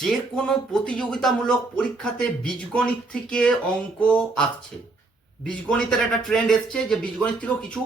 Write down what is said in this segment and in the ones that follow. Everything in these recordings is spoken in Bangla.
যে কোনো প্রতিযোগিতামূলক পরীক্ষাতে বীজগণিত থেকে অঙ্ক আসছে। বীজগণিতের একটা ট্রেন্ড এসছে যে বীজগণিত থেকেও কিছু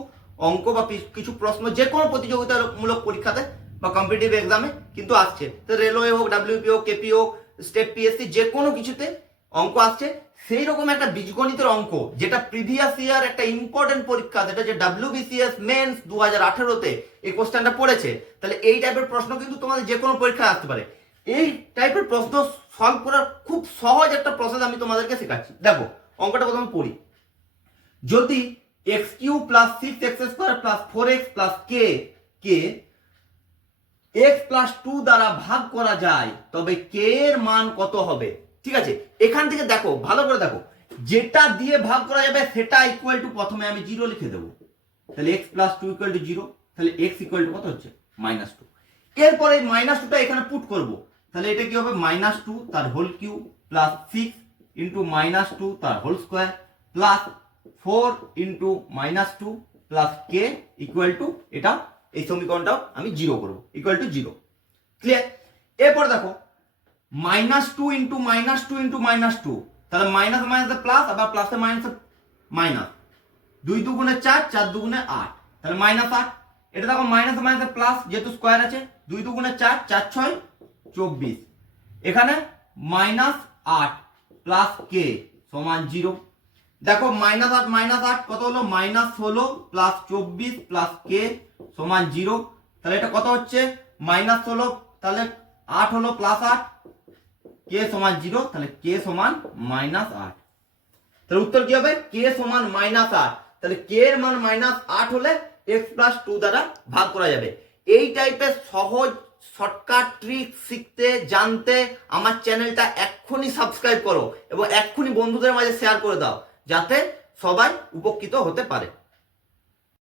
অঙ্ক বা কিছু প্রশ্ন যে কোনো প্রতিযোগিতামূলক পরীক্ষাতে বা কম্পিটিটিভ এক্সামে কিন্তু আসছে। তো রেলওয়ে হোক, ডাব্লিউপি হোক, কেপি হোক, স্টেট পিএসসি, যে কোনো কিছুতে অঙ্ক আসছে। সেই রকম একটা বীজগণিতের অঙ্ক যেটা প্রিভিয়াস ইয়ার একটা ইম্পর্টেন্ট পরীক্ষা, যেটা যে ডাব্লিউবিসিএস মেন্স 2018-তে এই কোশ্চেনটা পড়েছে। তাহলে এই টাইপের প্রশ্ন কিন্তু তোমাদের যে কোনো পরীক্ষায় আসতে পারে। এই টাইপের প্রশ্ন সলভ করার খুব সহজ একটা প্রসেস আমি তোমাদেরকে শেখাচ্ছি। দেখো অঙ্কটা প্রথমে পড়ি। যদি x cube plus 6x square plus 4x plus k k x plus 2 দ্বারা ভাগ করা যায় তবে কে এর মান কত হবে? ঠিক আছে, এখান থেকে দেখো, ভালো করে দেখো, যেটা দিয়ে ভাগ করা যাবে সেটা ইকুয়াল টু, প্রথমে আমি 0 লিখে দেবো। তাহলে x প্লাস 2 ইকুয়াল টু 0, তাহলে x ইকুয়াল টু কত হচ্ছে? -2। এরপরে -2টা এখানে পুট করব। তাহলে এটা কি হবে? -2 তার হোল কিউব প্লাস 6 ইন্টু -2 তার whole square plus 4 into -2 plus k equal to, এটা এই সমীকরণটাও আমি 0 করবো, ইকুয়াল টু 0। ক্লিয়ার? এরপর দেখো -2 ইন্টু -2 ইন্টু -2, তাহলে মাইনাস মাইনাসে প্লাস, আবার প্লাসে মাইনাসে মাইনাস, 2 দুগুণে 4, 4 দুগুণে 8, তাহলে -8। এটা দেখো মাইনাস মাইনাসে প্লাস, যেহেতু স্কোয়ার আছে, 2 দুগুণে 4, 4 6 24, এখানে -8 প্লাস কে সমান 0। দেখো -8 কত হলো? -16 প্লাস 24 প্লাস কে সমান 0। তাহলে এটা কত হচ্ছে? -16, তাহলে 8 হলো প্লাস 8, কে সমান 0, তাহলে কে সমান -8। তাহলে উত্তর কি হবে? কে সমান -8। তাহলে কে এর মান -8 হলে x প্লাস 2 দ্বারা ভাগ করা যাবে। এই টাইপের সহজ শর্টকাট ট্রিক শিখতে জানতে আমার চ্যানেলটা এক্ষুনি সাবস্ক্রাইব করো এবং এক্ষুনি বন্ধুদের মাঝে শেয়ার করে দাও, যাতে সবাই উপকৃত হতে পারে।